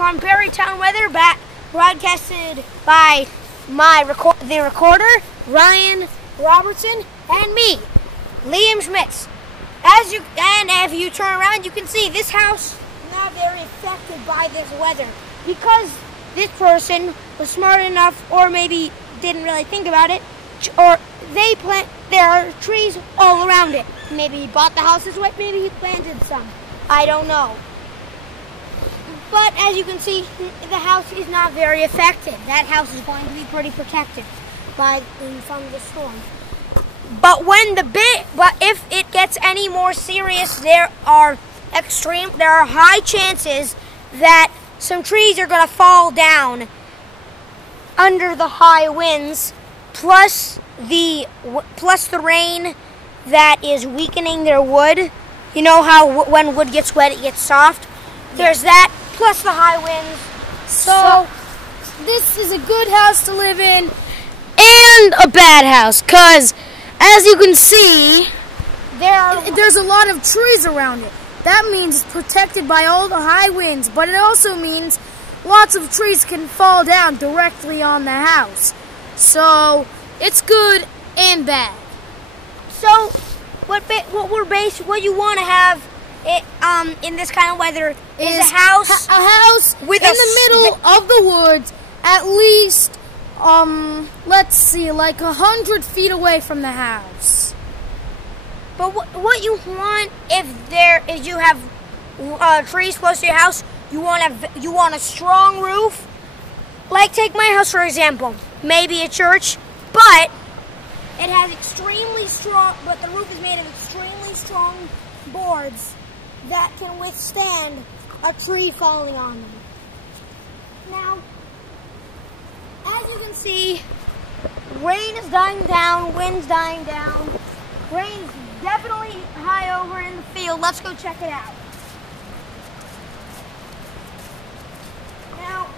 back on Barrytown weather, broadcasted by the recorder, Ryan Robertson, and me, Liam Schmitz. If you turn around, you can see this house is not very affected by this weather because this person was smart enough, or maybe didn't really think about it, or there are trees all around it. Maybe he bought the house this way, maybe he planted some. I don't know. But as you can see, the house is not very affected. That house is going to be pretty protected from the storm. But if it gets any more serious, there are high chances that some trees are going to fall down under the high winds, plus the rain that is weakening their wood. You know how when wood gets wet, it gets soft? There's that, plus the high winds. So this is a good house to live in and a bad house, because as you can see, there's a lot of trees around it. That means it's protected by all the high winds, but it also means lots of trees can fall down directly on the house. So it's good and bad. So what you want to have in this kind of weather is a house in the middle of the woods, at least let's see, like 100 feet away from the house. But what you want if you have trees close to your house, you want a strong roof. Like take my house for example, maybe a church, but it has extremely strong. But the roof is made of extremely strong boards that can withstand a tree falling on them. Now, as you can see, rain is dying down, wind's dying down. Rain's definitely high over in the field. Let's go check it out. Now,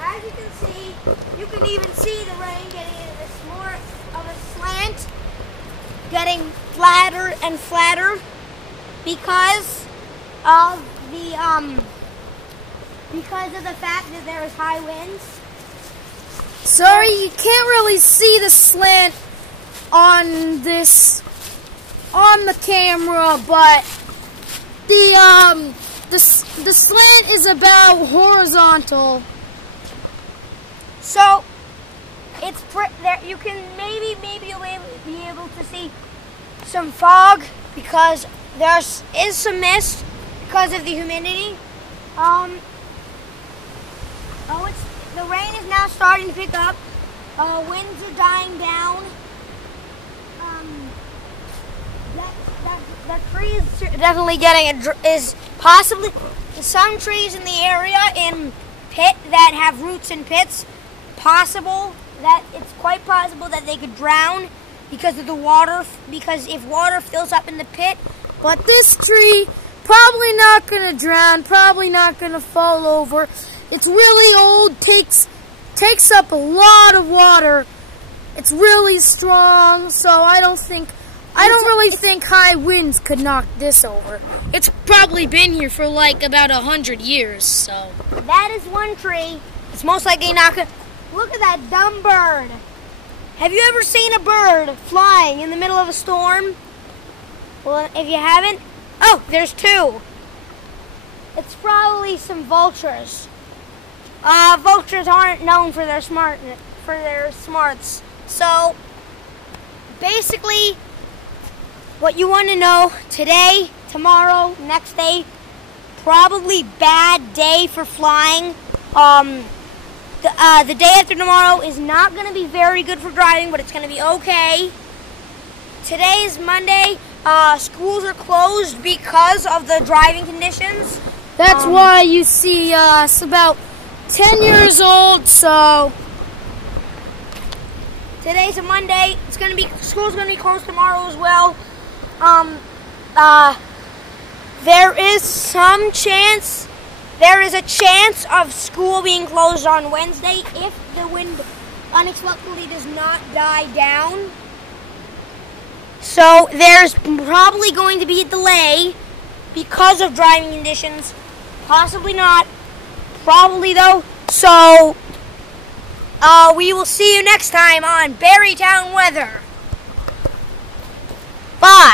as you can see, you can even see the rain getting into more of a slant, getting flatter and flatter because of the fact that there is high winds. Sorry, you can't really see the slant on the camera, but the slant is about horizontal. So it's there. You can maybe you'll be able to see some fog because there is some mist because of the humidity. The rain is now starting to pick up. Winds are dying down. The tree is definitely is possibly some trees in the area in pit that have roots in pits. It's quite possible that they could drown because of the water. Because if water fills up in the pit, but this tree probably not gonna drown. Probably not gonna fall over. It's really old, takes up a lot of water. It's really strong, so I don't really think high winds could knock this over. It's probably been here for like about 100 years, so. That is one tree. It's most likely not gonna. Look at that dumb bird. Have you ever seen a bird flying in the middle of a storm? Well, if you haven't, oh, there's two. It's probably some vultures. Vultures aren't known for their smarts. So, basically, what you want to know today, tomorrow, next day, probably bad day for flying. The day after tomorrow is not going to be very good for driving, but it's going to be okay. Today is Monday. Schools are closed because of the driving conditions. That's why you see us about 10 years old, so today's a Monday. School's gonna be closed tomorrow as well. There is a chance of school being closed on Wednesday if the wind unexpectedly does not die down. So there's probably going to be a delay because of driving conditions. Possibly not. probably though. So, we will see you next time on Barrytown Weather. Bye.